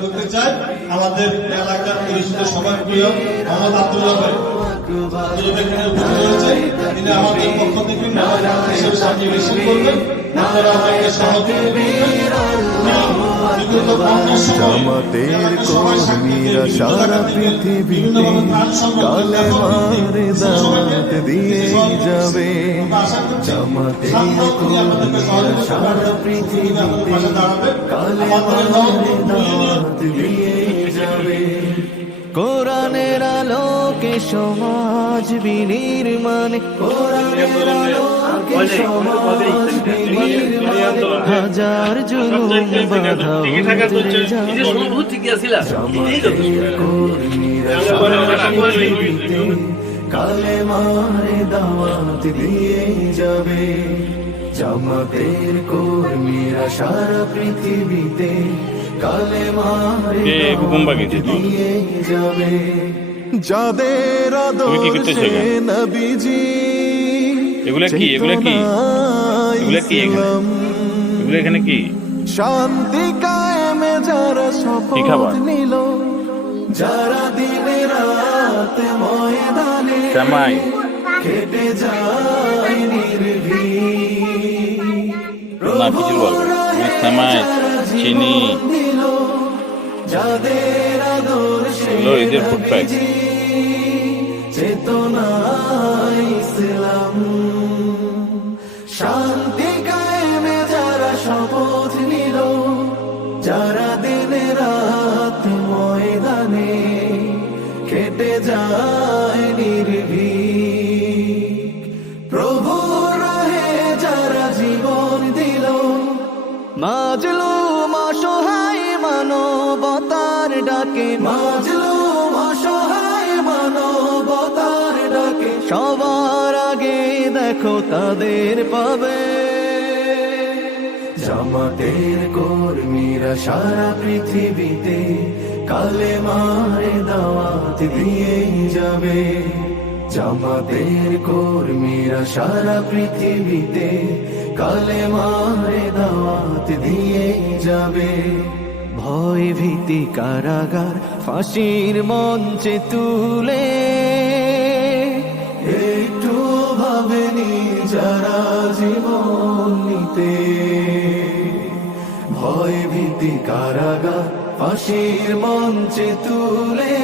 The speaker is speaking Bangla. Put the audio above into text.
করতে চাই আমাদের এলাকার পরিচিত সবার প্রিয় মোহাম্মদ আব্দুল্লাহ ভাই এখানে উপস্থিত হয়েছে। তিনি আমাদের পক্ষ থেকে দেশের সামনে রিসিভ করবেন। আপনারা আমাকে সহযোগিতা জামাতের কর্মীরা সারা পৃথিবীতে কালেমার দাওয়াত দিয়ে যাবে। জামাতের কর্মীরা সারা পৃথিবীতে কালেমার দাওয়াত দিয়ে যাবে। কোরআনের আলোকে সমাজ বিনির্মাণে, কোরআনের আলোকে সমাজ বিনির্মাণে হাজার জুলুম বাধা উতরে যাবে। জামাতের কর্মীরা সারা পৃথিবীতে কালেমার দাওয়াত দিয়ে যাবে। জামাতের কর্মীরা সারা পৃথিবীতে কালেমার দাওয়াত দিয়ে যাবে। যাদের আদর্শে নবীজি এগুলা কি এখানে কি শান্তি কায়েমে যারা শপথ নিল, যারা দিনে রাতে ময়দানে কেটে যায় চিনি যাদের আদর্শে চেতনা ইসলাম, শান্তি কায়েমে যারা শপথ নিল, যারা দিনে রাত ময়দানে কেটে যায় নির্ভীক, প্রভু রাহে যারা জীবন দিল, মাজলুম অসহায় মানবতার ডাকে, মাজলুম অসহায় মানবতার ডাকে সবার আগে দেখো তাদের পাবে। জামাতের কর্মীরা সারা পৃথিবীতে কালেমার দাওয়াত দিয়ে যাবে। জামাতের কর্মীরা সারা পৃথিবীতে কালেমার দাওয়াত দিয়ে যাবে। ভয় ভীতি কারাগার ফাঁসির মঞ্চে তুলে একটু ভাবেনি যারা জীবন নিতে। ভয় ভীতি কারাগার ফাঁসির মঞ্চে তুলে